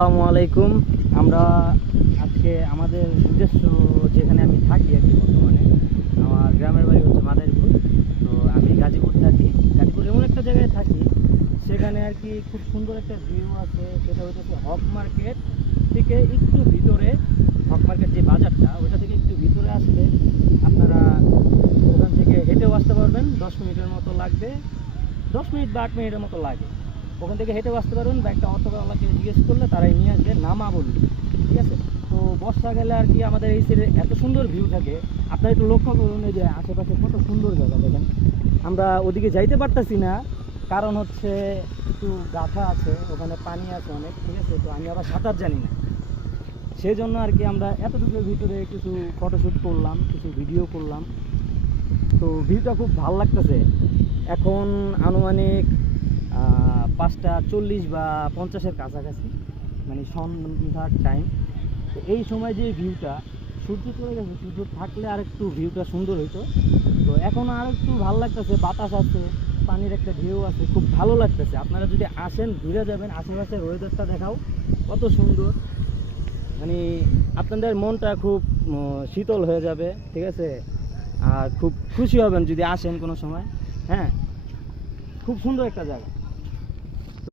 আসসালামু আলাইকুম। আমরা আজকে আমাদের নিজস্ব যেখানে আমি থাকি আর কি, বর্তমানে আমার গ্রামের বাড়ি হচ্ছে মাদারীপুর। তো আমি গাজীপুর থাকি। গাজীপুর এমন একটা জায়গায় থাকি, সেখানে আর কি খুব সুন্দর একটা ভিউ আছে। সেটা হচ্ছে হক মার্কেট থেকে একটু ভিতরে, হক মার্কেট যে বাজারটা ওইটা থেকে একটু ভিতরে আসলে আপনারা ওখান থেকে হেঁটেও আসতে পারবেন। 10 মিনিটের মতো লাগবে, 10 মিনিট বা 8 মিনিটের মতো লাগে। ওখান থেকে হেঁটেও আসতে পারবেন বা একটা অটোওয়ালাকে জিজ্ঞেস করলে তারাই নিয়ে আসবে নামা বলবে, ঠিক আছে। তো বর্ষাকালে আর কি আমাদের এই সাইডে এত সুন্দর ভিউ থাকে। আপনারা একটু লক্ষ্য করুন, এই যে আশেপাশে কত সুন্দর জায়গা দেখেন। আমরা ওদিকে যাইতে পারতেছি না, কারণ হচ্ছে একটু গাথা আছে, ওখানে পানি আছে অনেক, ঠিক আছে। তো আমি আবার সাঁতার জানি না, সেই জন্য আর কি আমরা এতটুকুর ভিতরে কিছু ফটোশ্যুট করলাম, কিছু ভিডিও করলাম। তো ভিউটা খুব ভালো লাগতেছে। এখন আনুমানিক 5টা 40 বা 50-এর কাছাকাছি, মানে সন্ধ্যার টাইম। তো এই সময় যে ভিউটা, সূর্য চলে গেছে, সূর্য থাকলে আর একটু ভিউটা সুন্দর হইতো। তো এখন আর একটু ভালো লাগতেছে, বাতাস আছে, পানির একটা ঢেউ আছে, খুব ভালো লাগতেছে। আপনারা যদি আসেন, ঘুরে যাবেন, আশেপাশের ওয়েদারটা দেখাও কত সুন্দর, মানে আপনাদের মনটা খুব শীতল হয়ে যাবে, ঠিক আছে। আর খুব খুশি হবেন যদি আসেন কোনো সময়। হ্যাঁ, খুব সুন্দর একটা জায়গা।